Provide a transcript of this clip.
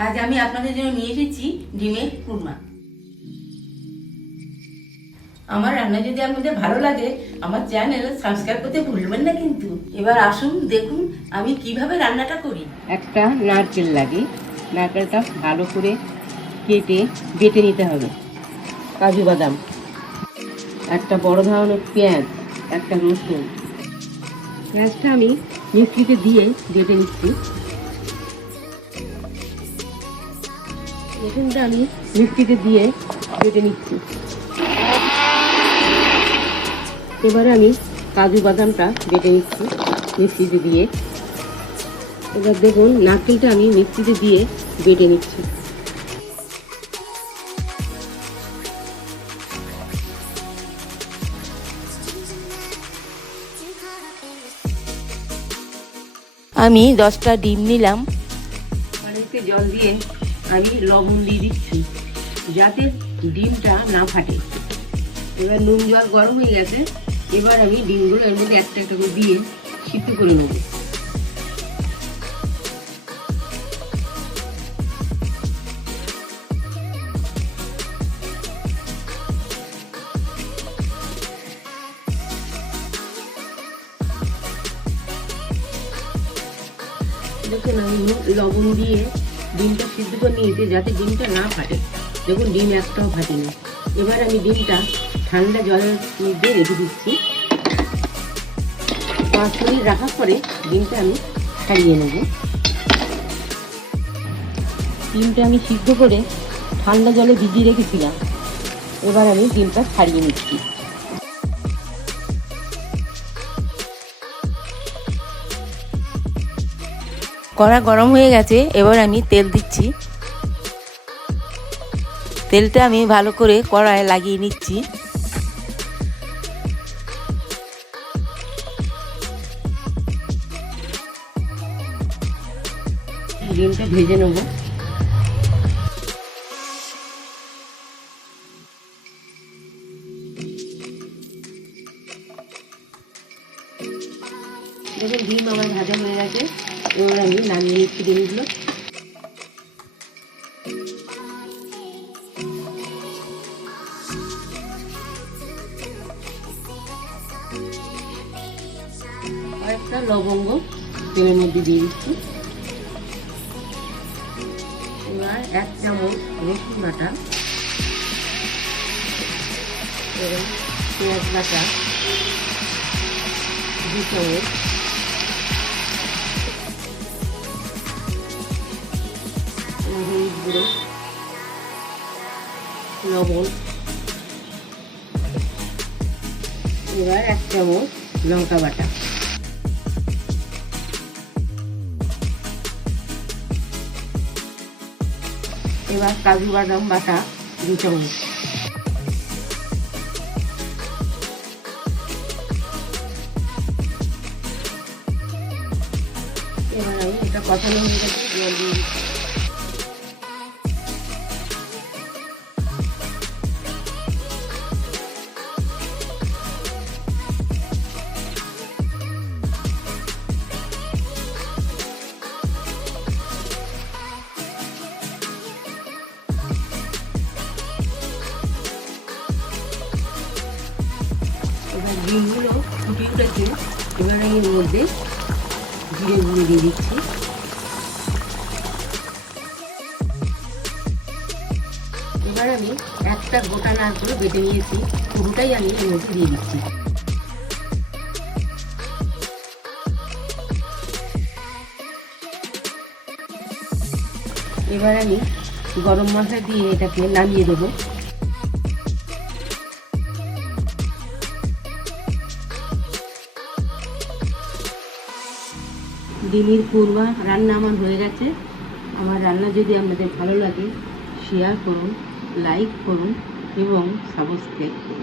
আজ আমি আপনাদের জন্য নিয়ে এসেছি ডিমের কুরমা। আমার রান্না যদি আপনাদের ভালো লাগে, আমার চ্যানেল সাবস্ক্রাইব করতে ভুলবেন না কিন্তু। এবার আসুন, দেখুন আমি কীভাবে রান্নাটা করি। একটা নারকেল লাগে, নারকেলটা ভালো করে কেটে বেটে নিতে হবে। কাজু বাদাম, একটা বড় ধরনের পেঁয়াজ, একটা রসুন। পেঁয়াজটা আমি মিক্সিতে দিয়ে বেটে নিচ্ছি। রসুনটা আমি মিক্সিতে দিয়ে বেটে নিচ্ছি। এবারে আমি কাজু বাদামটা বেটে নিচ্ছি মিক্সিতে দিয়ে। এবার দেখুন নারকেলটা আমি মিক্সিতে দিয়ে বেটে নিচ্ছি। আমি দশটা ডিম নিলাম। পানিতে জল দিয়ে আমি লবণ দিয়ে দিচ্ছি, যাতে ডিমটা না ফাটে। এবার নুন জল গরম হয়ে গেছে, এবার আমি ডিমগুলো এর মধ্যে একটা একটা করে দিয়ে সিদ্ধ করে নেব। দেখুন আমি লবণ দিয়ে ডিমটা সিদ্ধ করে নিয়েছি যাতে ডিমটা না ফাটে। দেখুন, ডিম একটাও ফাটেনি। এবার আমি ডিমটা ঠান্ডা জলের মধ্যে রেখে দিচ্ছি। পাঁচ মিনিট রাখার পরে ডিমটা আমি ছাড়িয়ে নেব। ডিমটা আমি সিদ্ধ করে ঠান্ডা জলে ভিজিয়ে রেখেছিলাম। এবার আমি ডিমটা ছাড়িয়ে নিচ্ছি। কড়া গরম হয়ে গেছে, এবার আমি তেল দিচ্ছি। তেলটা আমি ভালো করে কড়ায় লাগিয়ে নিচ্ছি। ডিমটা ভেজে নেব। ডিম আমার ভাজা হয়ে গেছে। এবার আমি নামিয়ে নিচ্ছি ডিমগুলো কয়েকটা লবঙ্গ তেলের মধ্যে দিয়ে দিচ্ছি। এবার এক চামচ রসুন বাটা, এবং পেঁয়াজ বাটা, দু চামচ হলুদ গুঁড়ো লবণ। এবার এক চামচ লঙ্কা বাটা। এবার কাজু বাদাম বাটা দু চামচ। এবার আমি এটা কষানো হয়ে জল দিয়ে ডিমগুলো ফুটে উঠেছে এবার আমি মধ্যে জিরে গুঁড়ো দিয়ে দিচ্ছি। এবার আমি একটা গোটা নারকেল বেটে নিয়েছি, পুরোটাই আমি এর মধ্যে দিয়ে দিচ্ছি। এবার আমি গরম মশলা দিয়ে এটাকে নামিয়ে দেবো। ডিমের কুরমা রান্না আমার হয়ে গেছে। আমার রান্না যদি আপনাদের ভালো লাগে শেয়ার করুন লাইক করুন এবং সাবস্ক্রাইব করুন।